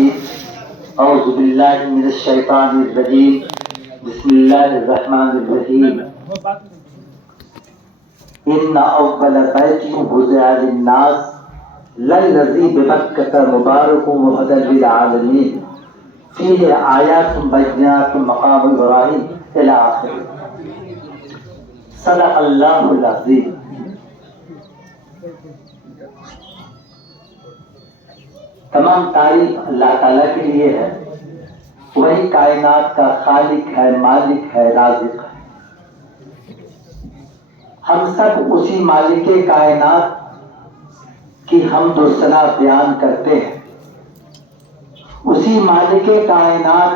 المجيد أعوذ بالله من الشيطان الرجيم بسم الله الرحمن الرحيم إن أول بيت وضع للناس للذي بمكة مبارك وهدى للعالمين فيه آيات بينات مقام إبراهيم إلى آخره صدق الله العظيم. تمام تعریف اللہ تعالیٰ کے لیے ہے، وہی کائنات کا خالق ہے، مالک ہے، رازق ہے. ہم سب اسی مالک کائنات کی حمد و ثنا بیان کرتے ہیں، اسی مالک کائنات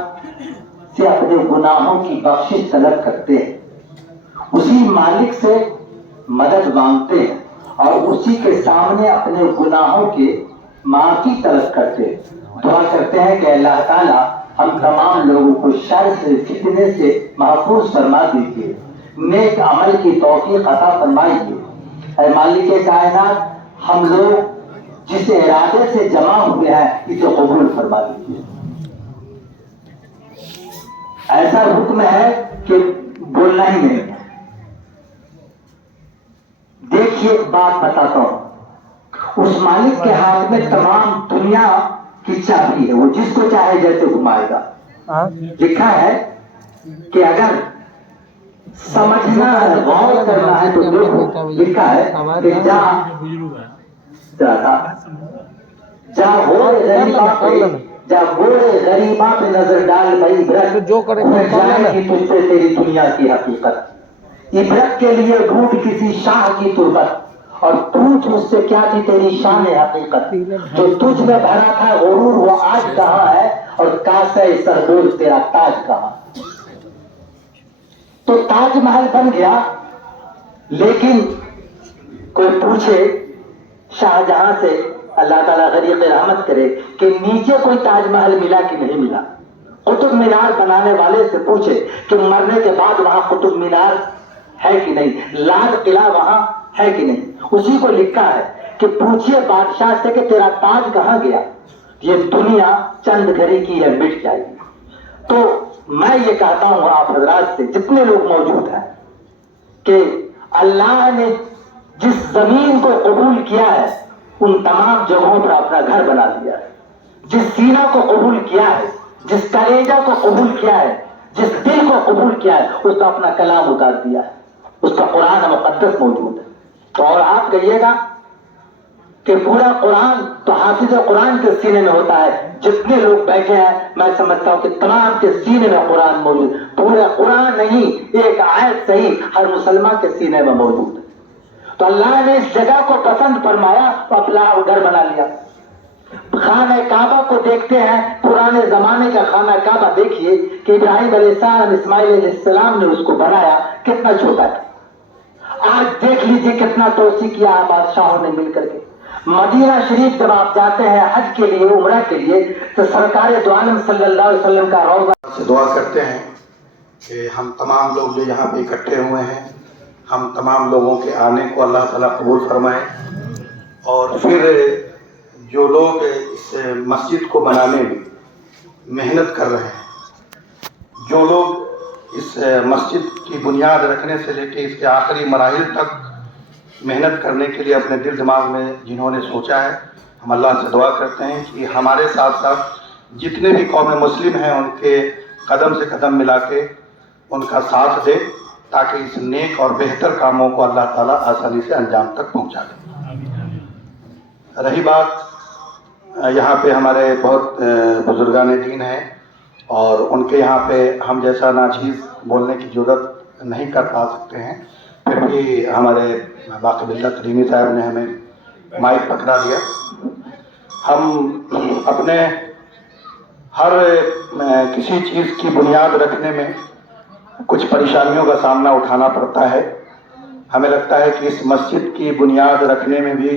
سے اپنے گناہوں کی بخشش طلب کرتے ہیں، اسی مالک سے مدد مانگتے ہیں اور اسی کے سامنے اپنے گناہوں کے معافی طلب کرتے ہیں. دعا کرتے ہیں کہ اللہ تعالیٰ ہم تمام لوگوں کو شر سے، فتنے سے محفوظ فرما دیجیے، نیک عمل کی توفیق عطا فرمائیے. اے مالک کائنات، ہم لوگ جس ارادے سے جمع ہوئے ہیں اسے قبول فرما دیجیے. ایسا حکم ہے کہ بولنا ہی نہیں. دیکھیے بات بتاتا ہوں، اس مالک کے ہاتھ میں تمام دنیا کی چابی ہے، وہ جس کو چاہے جیسے گھمائے گا. لکھا ہے کہ اگر سمجھنا ہے، غور کرنا ہے تو دیکھو، لکھا ہے کہ جا گوڑے غریباں پہ نظر ڈال بھائی، عبرت جائے گی تجھ سے تیری دنیا کی حقیقت. عبرت کے لیے ڈھونڈ کسی شاہ کی تربت اور پوچھ مجھ سے کیا تھی تیری شان حقیقت. جو تجھ میں بھرا تھا غرور وہ آج کہاں ہے، اور کاسے سربوز تیرا تاج کہاں. تو تاج محل بن گیا، لیکن کوئی پوچھے شاہجہاں سے، اللہ تعالیٰ غریق رحمت کرے، کہ نیچے کوئی تاج محل ملا کہ نہیں ملا. قطب مینار بنانے والے سے پوچھے کہ مرنے کے بعد وہاں قطب مینار ہے کہ نہیں، لال قلعہ وہاں ہے کہ نہیں. اسی کو لکھا ہے کہ پوچھئے بادشاہ سے کہ تیرا تاج کہاں گیا، یہ دنیا چند گھڑی کی ہے، مٹ جائے گی. تو میں یہ کہتا ہوں آپ حضرات سے، جتنے لوگ موجود ہیں، کہ اللہ نے جس زمین کو قبول کیا ہے ان تمام جگہوں پر اپنا گھر بنا دیا ہے. جس سینہ کو قبول کیا ہے، جس کلیجہ کو قبول کیا ہے، جس دل کو قبول کیا ہے، اس کا اپنا کلام اتار دیا ہے، اس کا قرآن مقدس موجود ہے. اور آپ کہیے گا کہ پورا قرآن تو حافظ قرآن کے سینے میں ہوتا ہے. جتنے لوگ بیٹھے ہیں میں سمجھتا ہوں کہ تمام کے سینے میں قرآن موجود. پورا قرآن نہیں، ایک آیت صحیح ہر مسلمان کے سینے میں موجود ہے. تو اللہ نے اس جگہ کو پسند فرمایا تو اپنا گھر بنا لیا. خانہ کعبہ کو دیکھتے ہیں، پرانے زمانے کا خانہ کعبہ دیکھیے کہ ابراہیم علیہ السلام، اسماعیل علیہ السلام نے اس کو بنایا، کتنا چھوٹا تھا. آج دیکھ لیجیے کتنا توسیع کیا ہے بادشاہوں نے مل کر کے. مدینہ شریف جب آپ جاتے ہیں حج کے لیے، عمرہ کے لیے، تو سرکار دو عالم صلی اللہ علیہ وسلم کا روضہ سے دعا کرتے ہیں کہ ہم تمام لوگ جو یہاں پہ اکٹھے ہوئے ہیں، ہم تمام لوگوں کے آنے کو اللہ تعالیٰ قبول فرمائے. اور پھر جو لوگ اس مسجد کو بنانے میں محنت کر رہے ہیں، جو لوگ اس مسجد کی بنیاد رکھنے سے لے کے اس کے آخری مراحل تک محنت کرنے کے لیے اپنے دل دماغ میں جنہوں نے سوچا ہے، ہم اللہ سے دعا کرتے ہیں کہ ہمارے ساتھ ساتھ جتنے بھی قوم مسلم ہیں ان کے قدم سے قدم ملا کے ان کا ساتھ دے، تاکہ اس نیک اور بہتر کاموں کو اللہ تعالیٰ آسانی سے انجام تک پہنچا دے. رہی بات یہاں پہ ہمارے بہت بزرگان دین ہیں، اور ان کے یہاں پہ ہم جیسا ناچیز بولنے کی ضرورت نہیں کر پا سکتے ہیں، پھر بھی ہمارے باقی باللہ کریمی صاحب نے ہمیں مائک پکڑا دیا. ہم اپنے ہر کسی چیز کی بنیاد رکھنے میں کچھ پریشانیوں کا سامنا اٹھانا پڑتا ہے. ہمیں لگتا ہے کہ اس مسجد کی بنیاد رکھنے میں بھی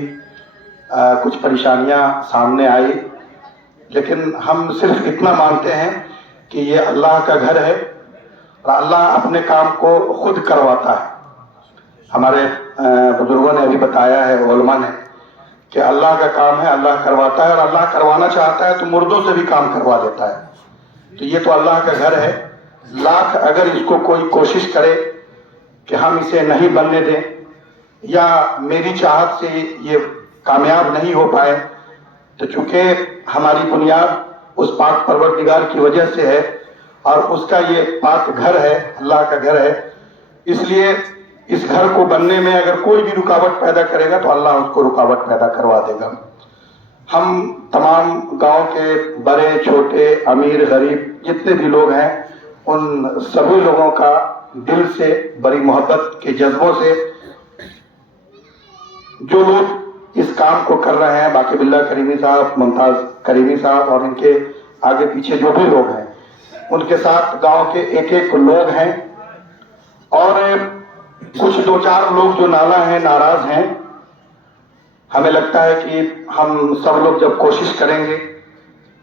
کچھ پریشانیاں سامنے آئی، لیکن ہم صرف اتنا مانتے ہیں کہ یہ اللہ کا گھر ہے اور اللہ اپنے کام کو خود کرواتا ہے. ہمارے بزرگوں نے ابھی بتایا ہے، علماء نے، کہ اللہ کا کام ہے, اللہ کرواتا ہے, اور اللہ کروانا چاہتا ہے تو مردوں سے بھی کام کروا دیتا ہے. تو یہ تو اللہ کا گھر ہے. لاکھ اگر اس کو کوئی کوشش کرے کہ ہم اسے نہیں بننے دیں, یا میری چاہت سے یہ کامیاب نہیں ہو پائے, تو چونکہ ہماری بنیاد اس پاک پروردگار کی وجہ سے ہے, اور اس کا یہ پاک گھر ہے, اللہ کا گھر ہے, اس لیے اس گھر کو بننے میں اگر کوئی بھی رکاوٹ پیدا کرے گا تو اللہ اس کو رکاوٹ پیدا کروا دے گا. ہم تمام گاؤں کے بڑے چھوٹے امیر غریب جتنے بھی لوگ ہیں, ان سبھی لوگوں کا دل سے, بڑی محبت کے جذبوں سے, جو لوگ اس کام کو کر رہے ہیں, باقی باللہ کریمی صاحب, ممتاز کریمی صاحب اور ان کے آگے پیچھے جو بھی لوگ ہیں, ان کے ساتھ گاؤں کے ایک ایک لوگ ہیں, اور کچھ دو چار لوگ جو نالا ہیں, ناراض ہیں. ہمیں لگتا ہے کہ ہم سب لوگ جب کوشش کریں گے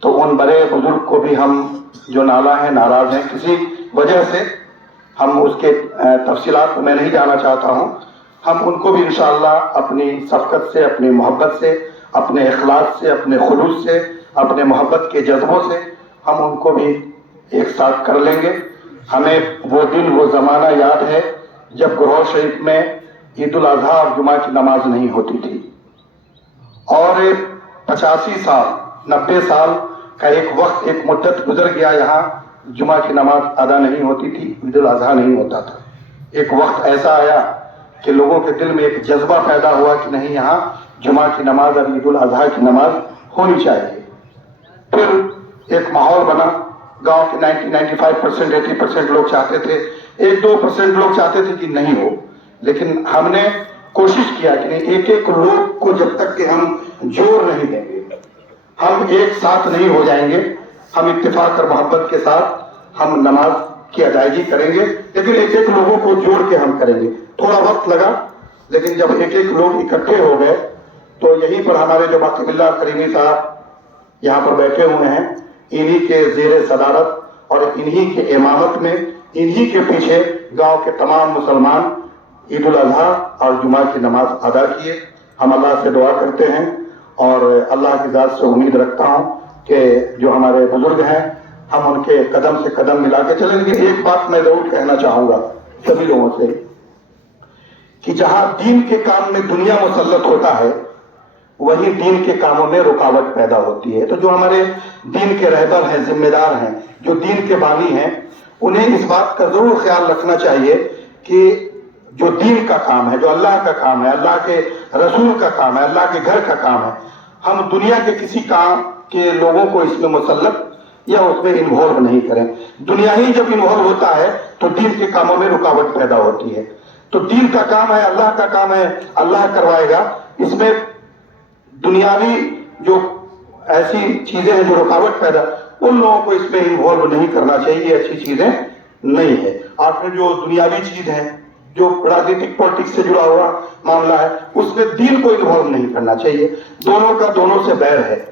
تو ان بڑے بزرگ کو بھی, ہم جو نالا ہیں, ناراض ہیں کسی وجہ سے, ہم اس کے تفصیلات میں نہیں جانا چاہتا ہوں, ہم ان کو بھی انشاءاللہ اپنی شفقت سے, اپنی محبت سے, اپنے اخلاص سے, اپنے خلوص سے, اپنے محبت کے جذبوں سے ہم ان کو بھی ایک ساتھ کر لیں گے. ہمیں وہ دن, وہ زمانہ یاد ہے جب گروہ شریف میں عید الاضحیٰ اور جمعہ کی نماز نہیں ہوتی تھی, اور 85 سال 90 سال کا ایک وقت, ایک مدت گزر گیا, یہاں جمعہ کی نماز ادا نہیں ہوتی تھی, عید الاضحیٰ نہیں ہوتا تھا. ایک وقت ایسا آیا کہ لوگوں کے دل میں ایک جذبہ پیدا ہوا کہ نہیں, یہاں جمعہ کی نماز اور عید الاضحیٰ کی نماز ہونی چاہیے. پھر ایک ماحول بنا, گاؤں کے 95% 80% لوگ چاہتے تھے, 1-2% لوگ چاہتے تھے کہ نہیں ہو, لیکن ہم نے کوشش کیا کہ نہیں, ایک ایک لوگ کو جب تک کہ ہم جوڑ نہیں دیں گے, ہم ایک ساتھ نہیں ہو جائیں گے, ہم اتفاق اور محبت کے ساتھ ہم نماز کی ادائیگی کریں گے, لیکن ایک ایک لوگوں کو جوڑ کے ہم کریں گے. تھوڑا وقت لگا, لیکن جب ایک ایک لوگ اکٹھے ہو گئے تو یہیں پر ہمارے جو باقی باللہ کریمی صاحب یہاں پر بیٹھے ہوئے ہیں, انہی کے زیر صدارت اور انہی کے امامت میں, انہی کے پیچھے گاؤں کے تمام مسلمان عید الاضحیٰ اور جمعہ کی نماز ادا کیے. ہم اللہ سے دعا کرتے ہیں اور اللہ کی ذات سے امید رکھتا ہوں کہ جو ہمارے بزرگ ہیں ہم ان کے قدم سے قدم ملا کے چلیں. لیکن ایک بات میں ضرور کہنا چاہوں گا سبھی لوگوں سے, کہ جہاں دین کے کام میں دنیا مسلط ہوتا ہے, وہی دین کے کاموں میں رکاوٹ پیدا ہوتی ہے. تو جو ہمارے دین کے رہبر ہیں, ذمہ دار ہیں, جو دین کے بانی ہیں, انہیں اس بات کا ضرور خیال رکھنا چاہیے کہ جو دین کا کام ہے, جو اللہ کا کام ہے, اللہ کے رسول کا کام ہے, اللہ کے گھر کا کام ہے, ہم دنیا کے کسی کام کے لوگوں کو اس میں مسلط یا اس میں انوالو نہیں کریں. دنیا ہی جب انوالو ہوتا ہے تو دین کے کاموں میں رکاوٹ پیدا ہوتی ہے. تو دین کا کام ہے, اللہ کا کام ہے, اللہ کروائے گا. اس میں دنیاوی جو ایسی چیزیں ہیں جو رکاوٹ پیدا, ان لوگوں کو اس میں انوالو نہیں کرنا چاہیے, یہ اچھی چیزیں نہیں ہے. آپ نے جو دنیاوی چیز ہے, جو راجنیتک پالیٹکس سے جڑا ہوا معاملہ ہے, اس میں دین کو انوالو نہیں کرنا چاہیے. دونوں کا دونوں سے بیر ہے,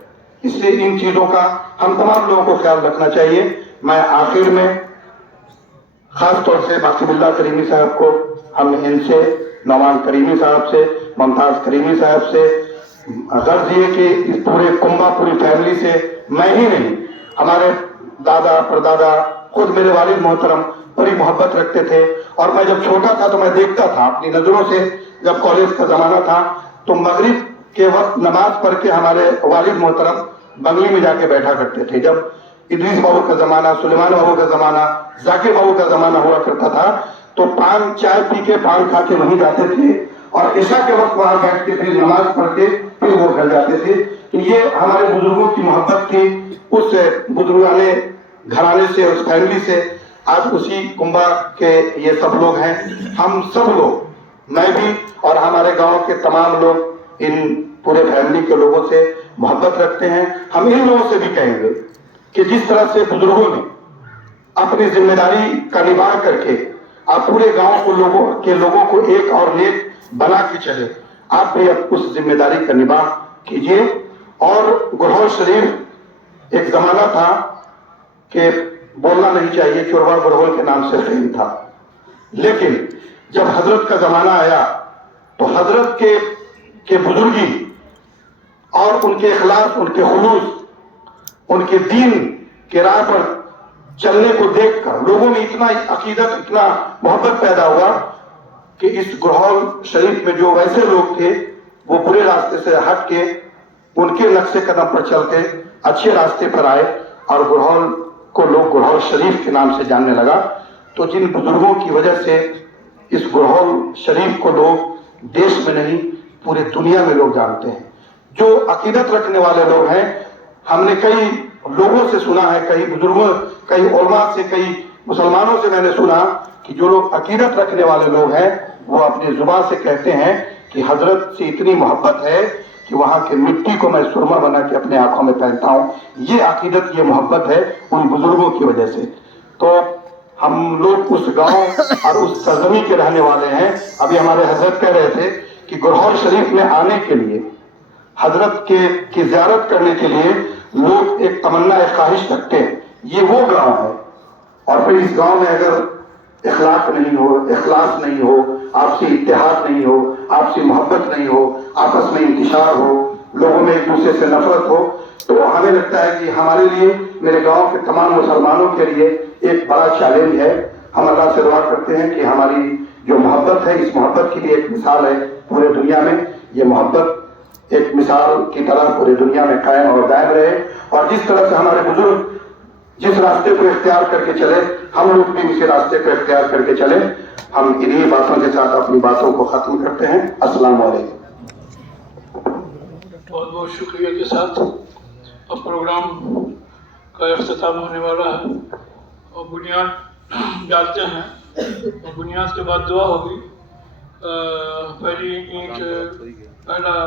اس لیے ان چیزوں کا ہم تمام لوگوں کو خیال رکھنا چاہیے. میں آخر میں خاص طور سے باقی باللہ کریمی صاحب کو, ہم ان سے, نعمان کریمی صاحب سے, ممتاز کریمی صاحب سے غرض یہ کہ اس پورے کنبہ, پوری فیملی سے, میں ہی نہیں, ہمارے دادا پردادا, خود میرے والد محترم بڑی محبت رکھتے تھے. اور میں جب چھوٹا تھا تو میں دیکھتا تھا اپنی نظروں سے, جب کالج کا زمانہ تھا تو مغرب کے وقت نماز پڑھ کے ہمارے والد محترم بنگلے میں جا کے بیٹھا کرتے تھے. جب ادریس بابو کا زمانہ, سلیمان بابو کا زمانہ, ذاکر بابو کا زمانہ ہوا کرتا تھا, تو پان چائے پی کے, پان کھا کے وہیں جاتے تھے, اور عشاء کے وقت وہاں بیٹھ کے پھر نماز پڑھ کے پھر وہ گھر جاتے تھے. تو یہ ہمارے بزرگوں کی محبت تھی, اس بزرگانے گھرانے سے, اس فیملی سے. آج اسی کنبہ کے یہ سب لوگ ہیں. ہم سب لوگ, میں بھی اور ہمارے گاؤں کے تمام لوگ ان پورے فیملی کے لوگوں سے محبت رکھتے ہیں. ہم ان لوگوں سے بھی کہیں گے کہ جس طرح سے بزرگوں نے اپنی ذمہ داری کا نبھا کر کے آپ پورے گاؤں کو لوگوں کو ایک اور نیک بنا کے چلے, آپ بھی اب اس ذمہ داری کا نبھا کیجیے. اور گروہ شریف ایک زمانہ تھا کہ بولنا نہیں چاہیے, چوروا گروہ کے نام سے فیم تھا, لیکن جب حضرت کا زمانہ آیا تو حضرت کے بزرگی اور ان کے اخلاص، ان کے خلوص، ان کے دین کے راہ پر چلنے کو دیکھ کر لوگوں میں اتنا عقیدت، اتنا محبت پیدا ہوا کہ اس گرہول شریف میں جو ویسے لوگ تھے وہ برے راستے سے ہٹ کے ان کے نقش قدم پر چل کے اچھے راستے پر آئے اور گرہول کو لوگ گرہول شریف کے نام سے جاننے لگا. تو جن بزرگوں کی وجہ سے اس گرہول شریف کو لوگ دیش میں نہیں پورے دنیا میں لوگ جانتے ہیں. جو عقیدت رکھنے والے لوگ ہیں، ہم نے کئی لوگوں سے سنا ہے، کئی بزرگوں، کئی علماء سے، کئی مسلمانوں سے میں نے سنا کہ جو لوگ عقیدت رکھنے والے لوگ ہیں وہ اپنی زبان سے کہتے ہیں کہ حضرت سے اتنی محبت ہے کہ وہاں کے مٹی کو میں سرما بنا کے اپنے آنکھوں میں پہنتا ہوں. یہ عقیدت، یہ محبت ہے ان بزرگوں کی وجہ سے. تو ہم لوگ اس گاؤں اور اس سرزمین کے رہنے والے ہیں. ابھی ہمارے حضرت کہہ رہے تھے کہ گرہول شریف میں آنے کے لیے، حضرت کی زیارت کرنے کے لیے لوگ ایک تمنا، ایک خواہش رکھتے ہیں. یہ وہ گاؤں ہے، اور پھر اس گاؤں میں اگر اخلاق نہیں ہو، اخلاص نہیں ہو، آپسی اتحاد نہیں ہو، آپسی محبت نہیں ہو، آپس میں انتشار ہو، لوگوں میں ایک دوسرے سے نفرت ہو، تو ہمیں لگتا ہے کہ ہمارے لیے، میرے گاؤں کے تمام مسلمانوں کے لیے ایک بڑا چیلنج ہے. ہم اللہ سے دعا کرتے ہیں کہ ہماری جو محبت ہے، اس محبت کی بھی ایک مثال ہے پورے دنیا میں. یہ محبت ایک مثال کی طرح پوری دنیا میں قائم اور دائم رہے، اور جس طرح سے ہمارے بزرگ جس راستے کو اختیار کر کے چلے، ہم لوگ بھی اسی راستے کو اختیار کر کے چلیں. ہم انہی باتوں کے ساتھ اپنی باتوں کو ختم کرتے ہیں. السلام علیکم. بہت بہت شکریہ کے ساتھ اب پروگرام کا اختتام ہونے والا ہے، اور بنیاد ڈالتے ہیں، اور بنیاد کے بعد دعا ہوگی. پہلی اینٹ،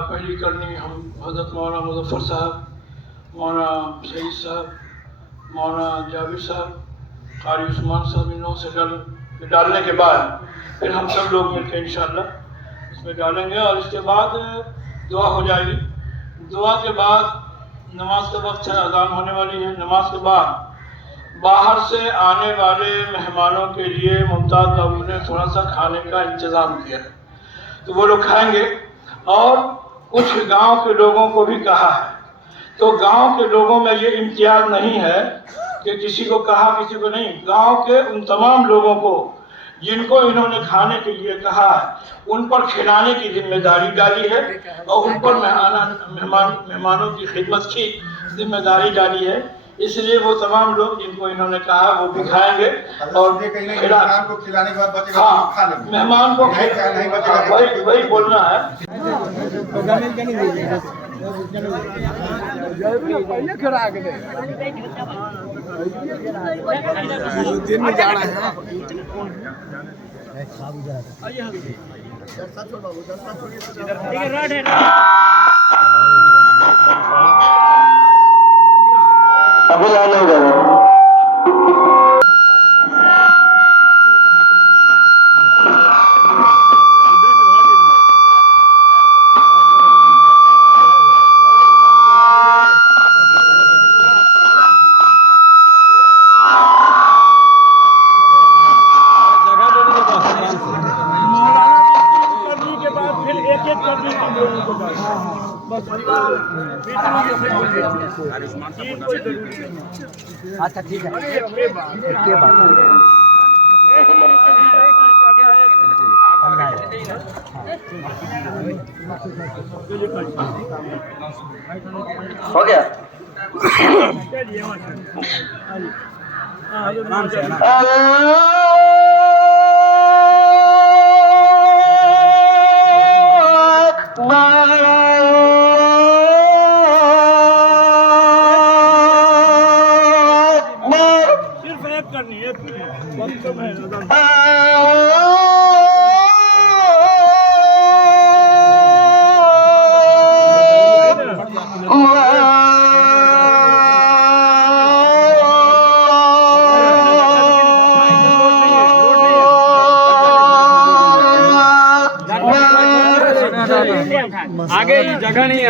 پہلی کرنی ہم حضرت مولانا مظفر صاحب، مولانا سعید صاحب، مولانا جاوید صاحب، قاری عثمان صاحب، ان لوگوں سے ڈالنے کے بعد پھر ہم سب لوگ مل کے انشاءاللہ اس میں ڈالیں گے، اور اس کے بعد دعا ہو جائے گی. دعا کے بعد نماز کا وقت ہے، اذان ہونے والی ہے. نماز کے بعد باہر سے آنے والے مہمانوں کے لیے ممتاز بابو نے تھوڑا سا کھانے کا انتظام کیا ہے، تو وہ لوگ کھائیں گے. اور کچھ گاؤں کے لوگوں کو بھی کہا ہے، تو گاؤں کے لوگوں میں یہ امتیاز نہیں ہے کہ کسی کو کہا کسی کو نہیں. گاؤں کے ان تمام لوگوں کو جن کو انہوں نے کھانے کے لیے کہا ہے، ان پر کھلانے کی ذمہ داری ڈالی ہے، اور ان پر مہمانوں کی خدمت کی ذمہ داری ڈالی ہے. اس لیے وہ تمام لوگ جن کو انہوں نے کہا وہ بھی کھائیں گے، اور مہمان کو کھلانے کے بعد بچے گا، ہاں مہمان کو وہی بولنا ہے. ابھی لانے ہو جائے. اچھا ٹھیک ہے. ہو گیا. صرف ایک کرنی ہے، وقت کم ہے. آگے جگہ نہیں ہے.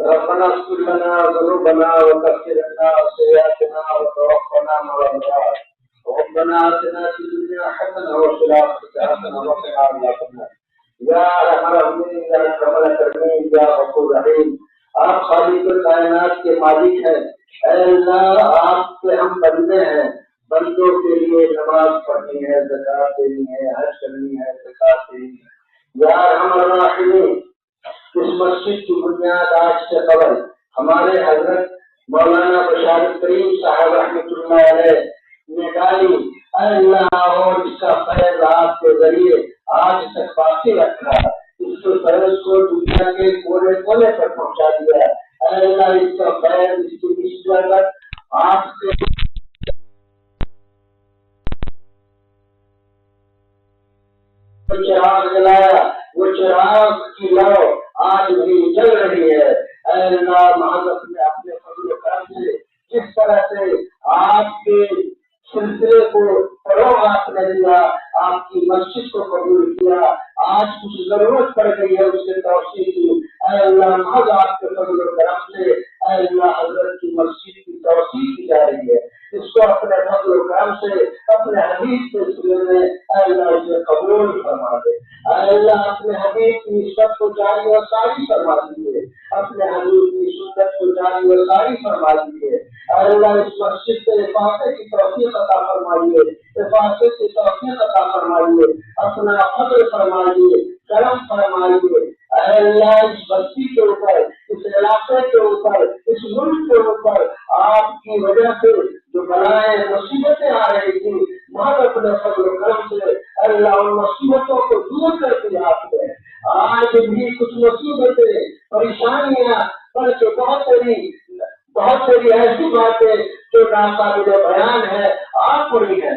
ربنا اغفر لنا ذنوبنا وكفر عنا سيئاتنا وتوفنا مع الابرار ربنا آتنا في الدنيا حسنة وفي الآخرة حسنة وقنا عذاب النار یا ارحم الراحمین یا اکرم الاکرمین یا غفور رحیم آپ خالق کائنات کے مالک ہیں، اے اللہ آپ کے ہم بندے ہیں، بندوں کے لیے نماز پڑھنی ہے، زکات دینی ہے، حج کرنی ہے، زکات دینی ہے، یا ارحم الراحمین اس مسجد کی بنیاد آج سے قبل ہمارے حضرت مولانا بشارت کریم صاحب رحمۃ اللہ علیہ نے ڈالی، اے اللہ اور اس کا فیض آپ کے ذریعے آج تک باقی رکھا، اس کے فیض کو دنیا کے کونے کونے پر پہنچا دیا، اے اللہ اس کا فیض اس کی نسبت آپ کے چراغ جلایا، وہ چراغ کی لو آج بھی جل رہی ہے، اے اللہ محض اپنے فضل و کرم سے جس طرح سے آپ کے سلسلے کو فروغ آپ نے دیا، آپ کی مسجد کو قبول کیا، آج کچھ ضرورت پڑ گئی ہے اس سے توسیع کی، اے اللہ محض آپ کے فضل و کرم سے اے اللہ حضرت کی مسجد کی توسیع کی جا رہی ہے، اس کو اپنے فضل و کرم سے اپنے حبیب کے سلسلے میں اے اللہ اسے قبول فرما دے، اے اللہ اپنے حبیب کی عزت کو جاری و ساری فرما دیجیے، اپنے حبیب کی سنت کو جاری و ساری فرما دیجیے، اے اللہ اس مسجد سے حفاظت کی توفیق عطا فرمائیے، حفاظت کی توفیق عطا فرمائیے، اپنا فضل فرمائیے، کرم فرمائیے، اے اللہ اس بستی کے اوپر، اس علاقے کے اوپر، اس ملک کے اوپر آپ کی وجہ سے جو بلائیں مصیبتیں آ رہی تھی، محض اپنے فضل و کرم سے اے اللہ ان مصیبتوں کو دور کر کے آپ نے آج بھی کچھ مصیبتیں پریشانیاں بلکہ بہت ساری ایسی باتیں جو ناقابل بیان ہے آپ پڑی ہیں،